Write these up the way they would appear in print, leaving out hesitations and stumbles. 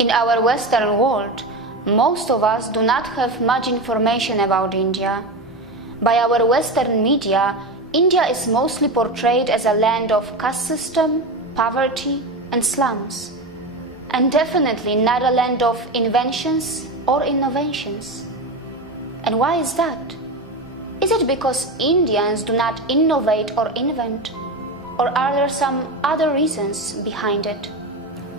In our Western world, most of us do not have much information about India. By our Western media, India is mostly portrayed as a land of caste system, poverty, and slums, and definitely not a land of inventions or innovations. And why is that? Is it because Indians do not innovate or invent, or are there some other reasons behind it?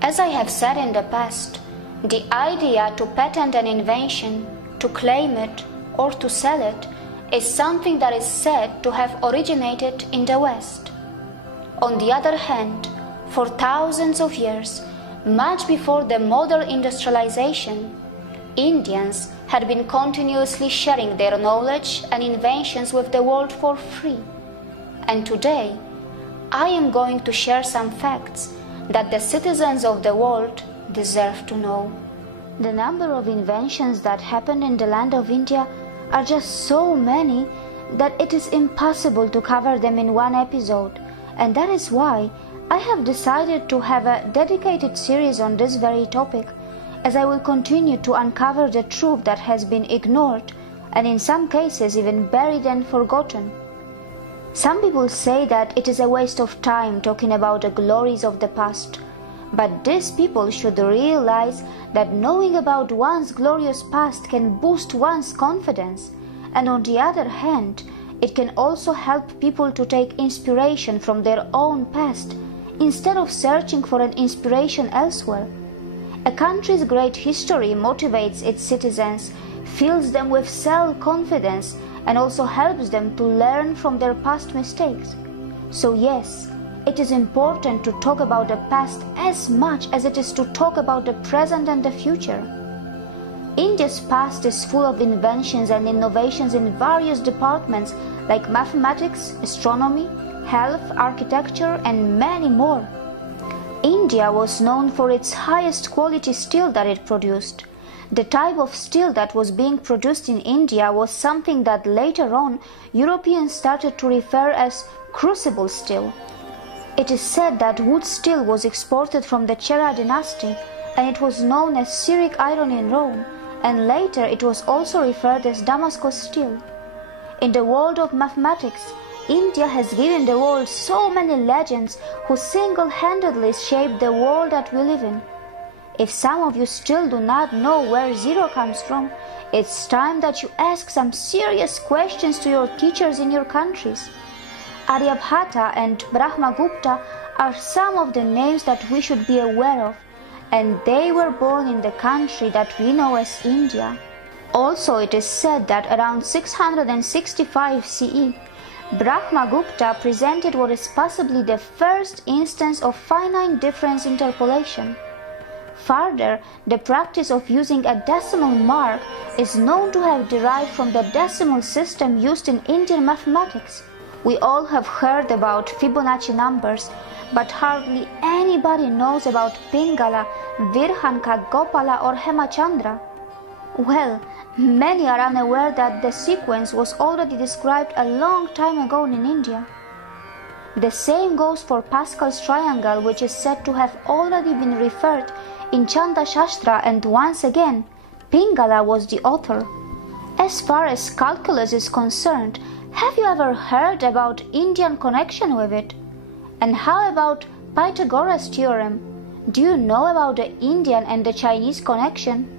As I have said in the past, the idea to patent an invention, to claim it, or to sell it is something that is said to have originated in the West. On the other hand, for thousands of years, much before the modern industrialization, Indians had been continuously sharing their knowledge and inventions with the world for free. And today, I am going to share some facts that the citizens of the world deserve to know. The number of inventions that happened in the land of India are just so many that it is impossible to cover them in one episode, and that is why I have decided to have a dedicated series on this very topic, as I will continue to uncover the truth that has been ignored and in some cases even buried and forgotten. Some people say that it is a waste of time talking about the glories of the past, but these people should realize that knowing about one's glorious past can boost one's confidence, and on the other hand, it can also help people to take inspiration from their own past instead of searching for an inspiration elsewhere. A country's great history motivates its citizens, fills them with self-confidence, and also helps them to learn from their past mistakes. So yes, it is important to talk about the past as much as it is to talk about the present and the future. India's past is full of inventions and innovations in various departments like mathematics, astronomy, health, architecture, and many more. India was known for its highest quality steel that it produced. The type of steel that was being produced in India was something that later on Europeans started to refer as crucible steel. It is said that wood steel was exported from the Chera dynasty, and it was known as Syriac iron in Rome, and later it was also referred as Damascus steel. In the world of mathematics, India has given the world so many legends who single-handedly shaped the world that we live in. If some of you still do not know where zero comes from, it's time that you ask some serious questions to your teachers in your countries. Aryabhata and Brahmagupta are some of the names that we should be aware of, and they were born in the country that we know as India. Also, it is said that around 665 CE, Brahmagupta presented what is possibly the first instance of finite difference interpolation. Further, the practice of using a decimal mark is known to have derived from the decimal system used in Indian mathematics. We all have heard about Fibonacci numbers, but hardly anybody knows about Pingala, Virhanka, Gopala or Hemachandra. Well, many are unaware that the sequence was already described a long time ago in India. The same goes for Pascal's triangle, which is said to have already been referred in Chanda Shastra, and once again, Pingala was the author. As far as calculus is concerned, have you ever heard about Indian connection with it? And how about Pythagoras' theorem? Do you know about the Indian and the Chinese connection?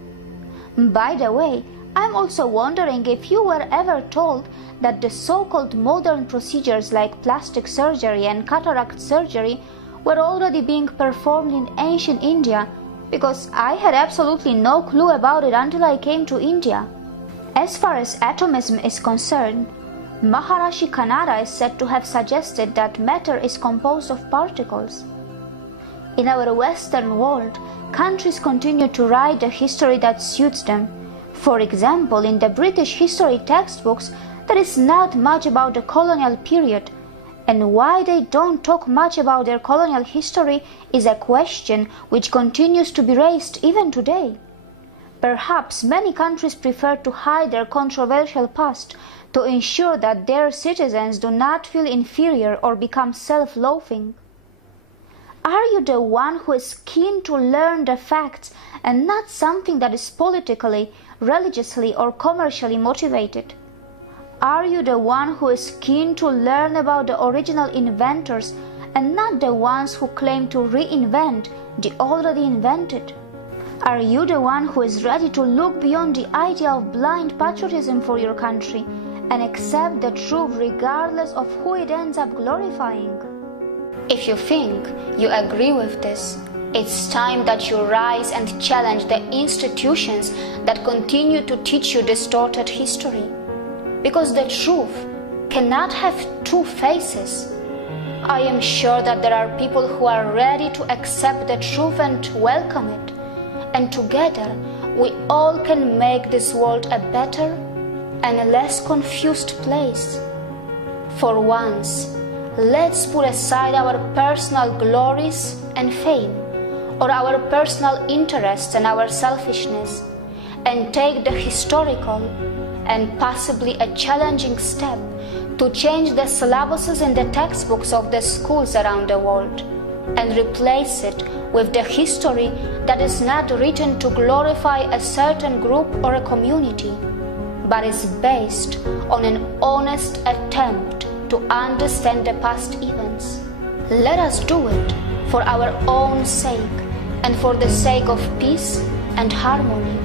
By the way, I'm also wondering if you were ever told that the so-called modern procedures like plastic surgery and cataract surgery were already being performed in ancient India, because I had absolutely no clue about it until I came to India. As far as atomism is concerned, Maharishi Kannada is said to have suggested that matter is composed of particles. In our Western world, countries continue to write the history that suits them. For example, in the British history textbooks, there is not much about the colonial period, and why they don't talk much about their colonial history is a question which continues to be raised even today. Perhaps many countries prefer to hide their controversial past to ensure that their citizens do not feel inferior or become self-loathing. Are you the one who is keen to learn the facts and not something that is politically, religiously, or commercially motivated? Are you the one who is keen to learn about the original inventors and not the ones who claim to reinvent the already invented? Are you the one who is ready to look beyond the idea of blind patriotism for your country and accept the truth regardless of who it ends up glorifying? If you think you agree with this, it's time that you rise and challenge the institutions that continue to teach you distorted history. Because the truth cannot have two faces. I am sure that there are people who are ready to accept the truth and welcome it. And together, we all can make this world a better and less confused place. For once, let's put aside our personal glories and fame, or our personal interests and our selfishness, and take the historical and possibly a challenging step to change the syllabuses in the textbooks of the schools around the world, and replace it with the history that is not written to glorify a certain group or a community, but is based on an honest attempt to understand the past events. Let us do it for our own sake and for the sake of peace and harmony,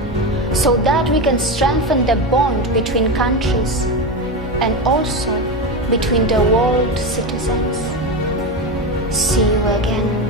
so that we can strengthen the bond between countries and also between the world citizens. See you again.